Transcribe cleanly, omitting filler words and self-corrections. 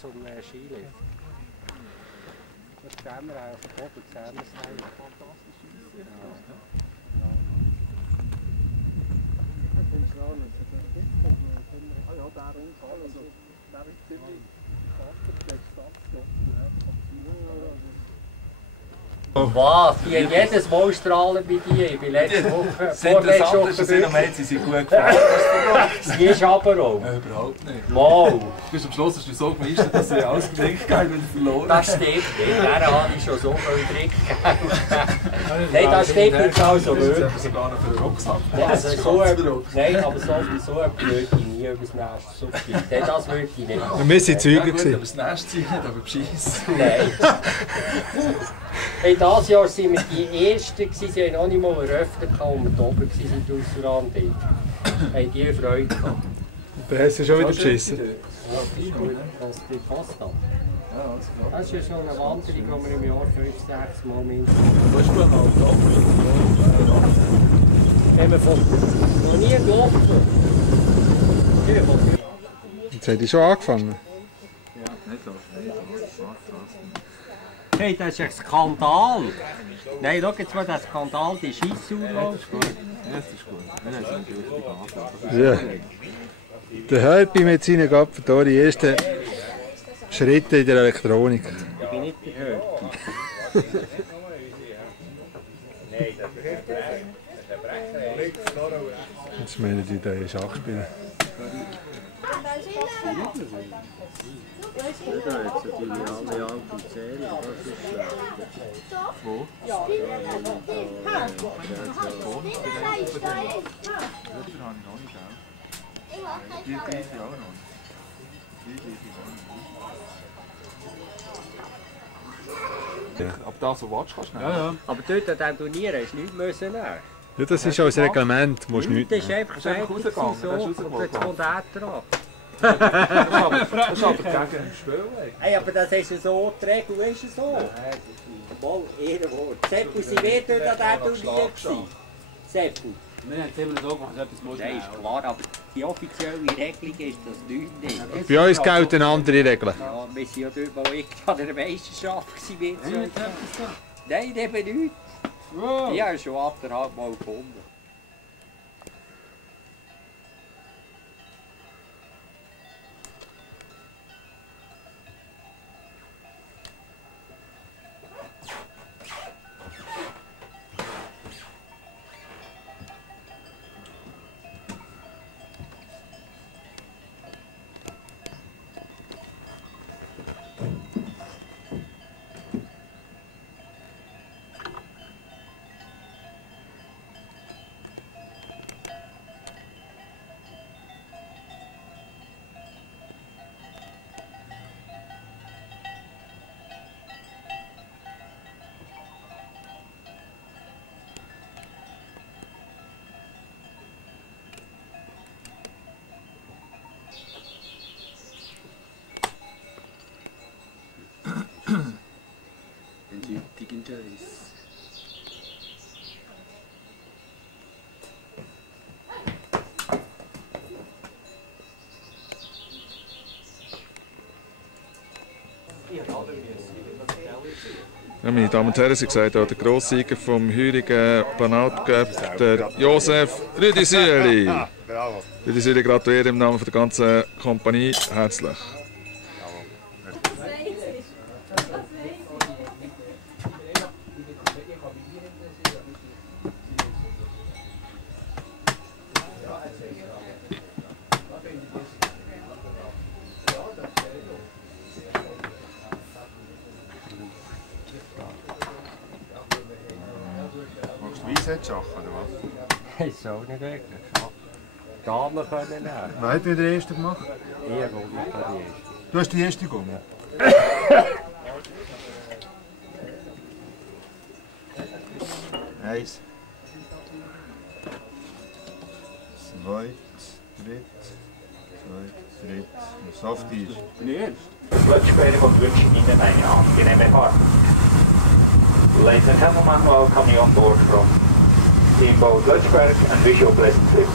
Zum Skilift. Das sehen wir auch, von oben sehen wir es eigentlich. Fantastische Aussicht. Ich finde es auch nicht. Ah ja, der Rundfall, also der ist ziemlich Vegetation. Was? Die haben jedes Mal strahlen bei dir. Ich bin letzte Woche. Das Interessante ist, dass sie noch meint, sie sind gut gefahren. Sie ist aber auch. Überhaupt nicht. Wow. Du bist am Schluss hast du so gemeistert, dass sie alles gedrängt haben, wenn sie verloren. Das stimmt nicht. Der habe ich schon so viel Dreck gegeben. Nein, das stimmt jetzt also wirklich. Das ist sogar noch für den Rucksack. Also nein, aber so etwas würde ich nie über das nächste Subtitel. Das würde ich nicht machen. Wir sind Zeugen. Aber das nächste Ziel nicht, aber beschissen. Nein. Hey, dieses Jahr waren wir die Ersten, sie haben noch nicht mal eröffnet, als wir oben waren im Restaurant. Haben die Freude gehabt. Da hast du schon wieder beschissen. Ja, das ist gut, dass du fast hast. Das ist ja schon eine Wanderung, die wir im Jahr 5-6 Mal mindestens. Was ist du noch? Haben wir noch nie gelaufen. Jetzt hat die schon angefangen. Hey, das ist ein Skandal! Nein, schau jetzt mal den Skandal, die Scheissuhr läuft. Ja, das ist gut. Wir haben es natürlich Ja. Der Herbie mit seinen Gapfen hier die ersten Schritte in der Elektronik. Ich bin nicht der Herbie. Jetzt meinen die da Schach spielen. Da hat es natürlich alle alten Zähne, das ist schlecht. Wo? Ja. Das habe ich noch nicht, Die Preise auch noch nicht. Aber das, was willst, kannst du nicht. Ja. Aber dort an diesem Turnier hast du nichts müssen nehmen. Ja, das ist auch das Reglement, du musst nichts Das ist nehmen. einfach einfach fertig rausgegangen, so, das ist und jetzt kommt er dran. Das ist aber gegen den Spiel. Hey, aber das ist so, die Regel ist so. Mal, Ehrenwort. Seppel, sie werden dort an diesem Turnier gewesen. Seppel. Wir haben es immer so gemacht, dass etwas muss. Nein, ist klar, aber die offizielle Regelung ist das nicht. Bei uns gelten andere Regeln. Ja, wir sind ja dort mal an der Meisterschaft gewesen. Nein, eben nicht. Ich habe schon 8,5 Mal gefunden. Ja, meine Damen und Herren, Sie gesagt, der Grossieger vom heurigen Banaut Cup, der Josef Rüdisüeli. Rüdisüeli gratuliere im Namen der ganzen Kompanie herzlich. Schach oder was? Das ist auch nicht wirklich. Damen können nehmen. Wer hat den ersten gemacht? Ich habe die erste. Du hast die erste gewonnen? Eins. Zwei, dritt. Zwei, dritt. Softies. Bin ich erst? Lötschberg und wünschen Ihnen eine angenehme Fahrt. Ladies and gentlemen, welcome you on board from Steamboat Lötschberg and wish you a pleasant trip.